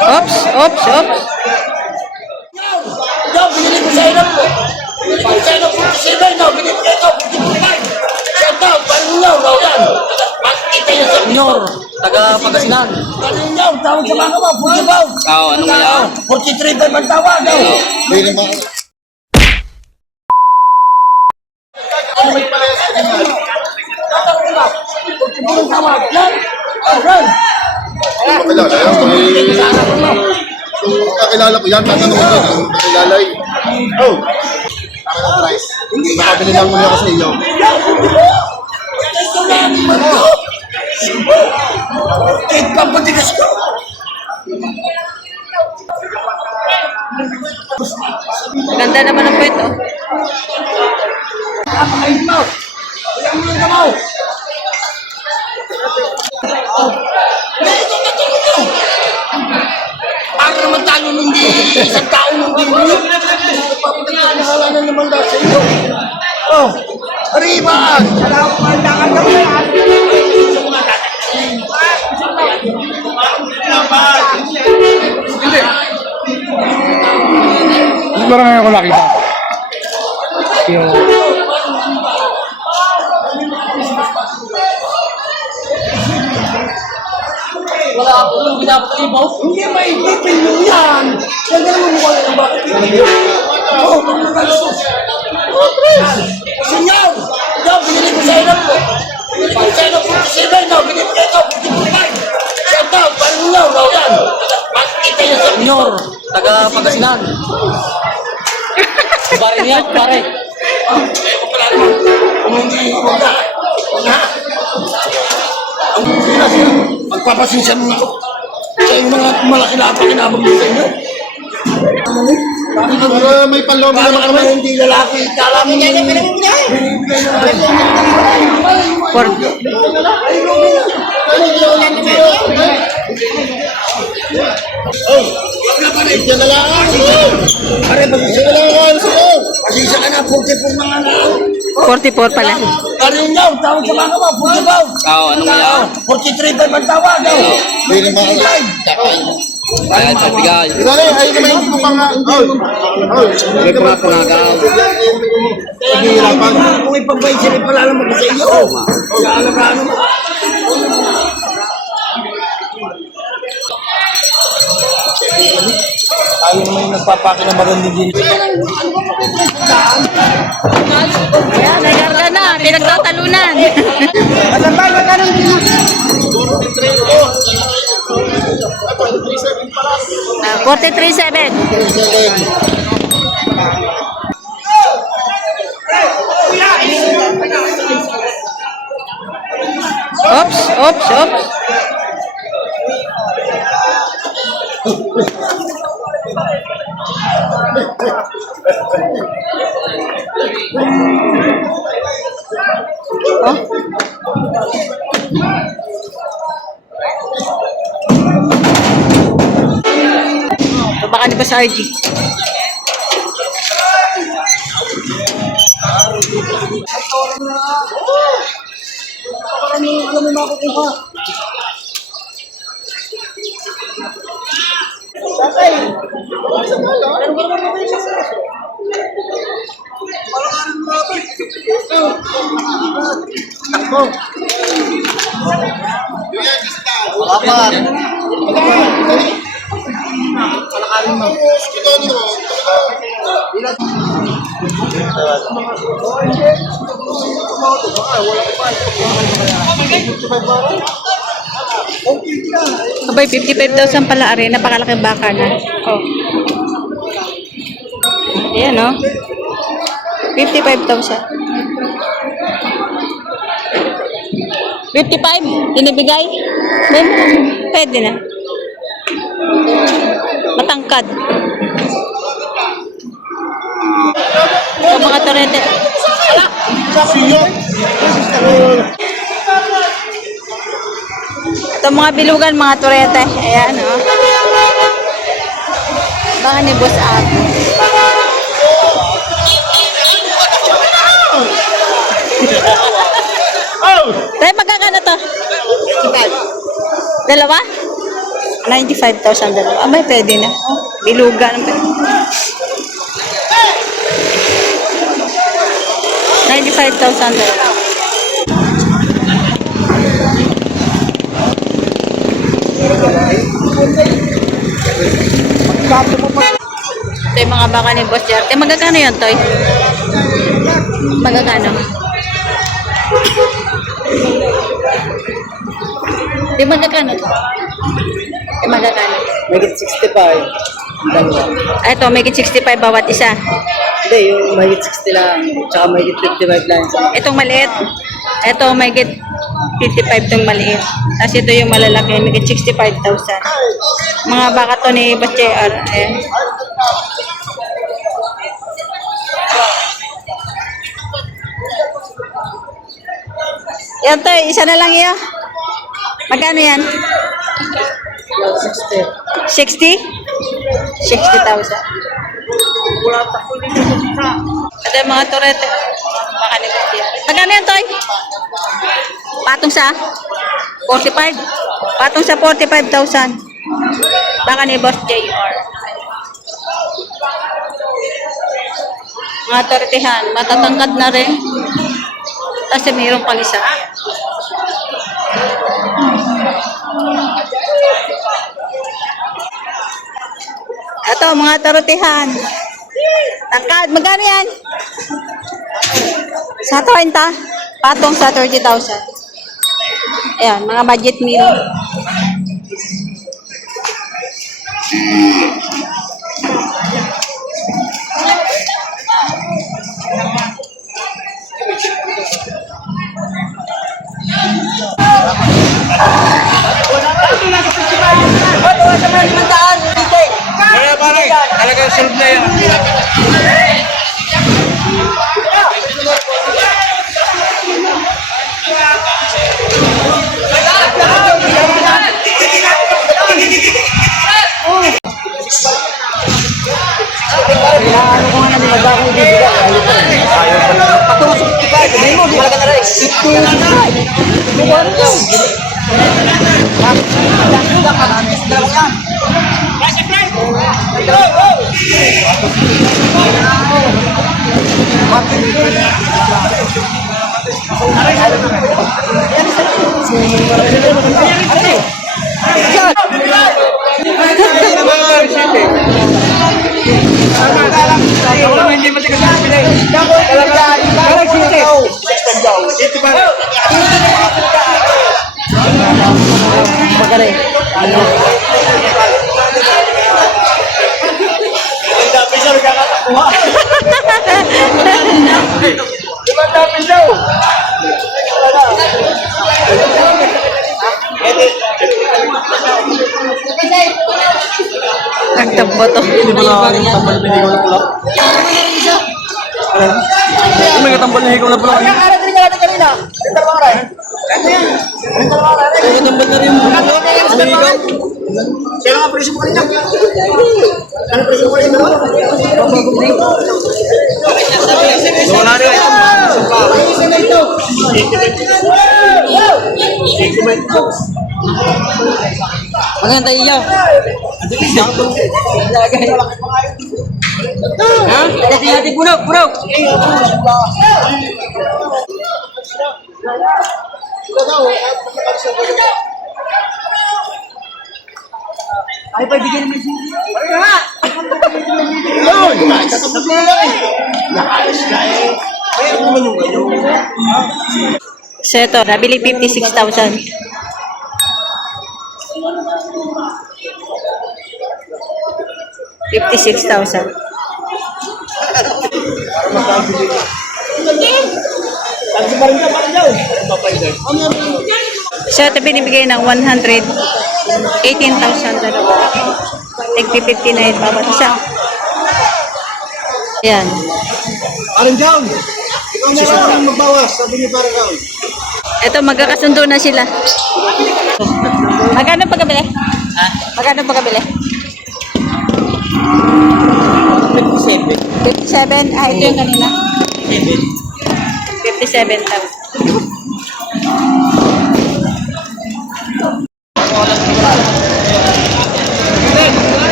Oops, oops, oops. Yo, binili ko sa inyo po. Sa inyo po, binili ko ito, 55. Shout out, Parinyaw, daw yan. Makikita yung senyor, taga Pangasinan. Parinyaw, tawag sa mga mo, 45. Oo, ano nga yan? 43 ba yung tawag? Hindi naman. Ano may pares? Tawag yan. Alright. Kakilala yan. Kung kakilala ko yan, tatanong ko din. Kung kakilala eh. Oh! Akin ang price. Nakabili lang muna ako sa iyo. Kahit pampatigas ko. Ganda naman ang puwet, oh. Napakain mo. Ayan mo yung kamaw. Para naman tayo hindi isang taon hindi mo. Papagkakalahala na naman daw sa iyo. Oh, Riban! Hindi. Parang ngayon ko nakita. Yung Wala ako nung pinapalibaw. Hindi maitipin mo yan. Yan na naman mukha na bakit hindi. Oo, magmagalos. Senyor! Yo, binili ko sa inyo po. Sa inyo po, sa inyo, binili ko ito, 55. Shout out, Parinyaw, daw yan. Makikita yung senyor, taga Pangasinan. Parinyaw, pare. Ewan pala naman. Kung hindi, huwag na. Magpapasensya mo ako. Sa yung mga malaki na pakinabang sa inyo. Para may panloob na Kala naman ka kami. na hindi lalaki. Kala mo hindi binibigay. For, Oh, wag na pare. Yan na lang. Pare, pasensya Yan na lang ako sa'yo. Pasensya ka na, 44 mga na. 44 pala. Parinyaw, tawag sa mga mo, 45. Oo, ano nga yan? 43 ba yung tawag? Hindi naman. Ayan, pagbigay. Ito na, ayun naman hindi ko pa nga. Oh! Oh! Hindi ko mapangagaw. Hihirapan. Kung ipagbayad sila pala naman sa iyo. Kala ka ano. Ayaw naman yung nagpapaki na magandang dito. Ayan, nagarga na. Pinagtatalunan. Alam ba, magkano dito? 43.7. Oops, oops, oops. Oh. Baka ni ba sa RG? Alam mo makukuha. Tatay! Apat. Ito dito. Abay, 55,000 pala are. Napakalaking baka na. Oh. Ayan, oh. 55,000. 55? Dinibigay? Pwede na. Matangkad. So, mga torete. Siyo. Ito mga bilugan, mga torete. Ayan, oh. Baka ni Boss Apo. Tayo magkakano to? Dalawa? 95,000 dalawa. May pwede na. Biluga ng pwede. 95,000 dalawa. Ito yung mga baka ni Boss Jerte. Magkano yan, Toy? Magkano? Di magkano to? Di magkano? Mahigit 65. Ay, ito, may 65 bawat isa. Hindi, yung mahigit 60 lang. Tsaka mahigit 55 lang. Itong maliit. Ito, may 55 itong maliit. Tapos ito yung malalaki, may 65,000. Mga baka to ni Boss JR. Ayan. Yan to, isa na lang iyo. Magkano yan? 60. 60? 60,000. Ito yung mga turete. Baka ni Boss JR. Magkano yan, Toy? Patong sa 45. Patong sa 45,000. Baka ni Boss JR. Mga tortihan, matatangkad na rin. Kasi mayroon pang isa. Ito, mga tortihan. Tangkad, magkano yan? Sa 30. Patong sa 30,000. Ayan, mga budget meal. Kaya pare, talagang solve na yan. Nagtampo to. May katambal na higaw na pula. Katambal na rin mo. Higaw. Kaya nga presyo mo kanina. Ano presyo mo kanina? Wala rin. Maganda iyo. Ha? Hati-hati puno. Ay, pagbigyan naman siya. So ito, nabili 56,000. $56,000. So ito binibigay ng 118,000 dalawa. Tig-59 bawat isa. Yan. Parang down. Ikaw na lang magbawas, sabi ni parang down. Ito, magkakasundo na sila. Magkano pagkabili? Magkano pagkabili? 57. Ah, ito yung kanina. 57,000.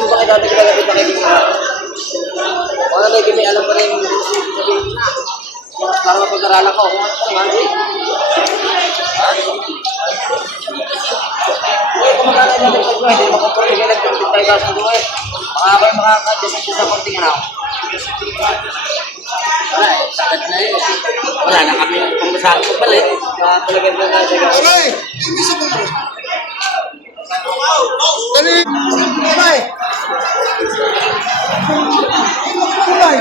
mo ba kayo dati kalapit na kayo mga wala na kami alam pa rin sabihin na para mapag-aralan ko kung ano pa naman kung magkala natin pag hindi makapunti ka lang kung tayo kaso doon makaka-adjust sa konting ano wala eh sagad na yun wala na kami kung masabi ko pala talagang doon na siya Aray! Hindi sa mga. Dali! Aray! Aray!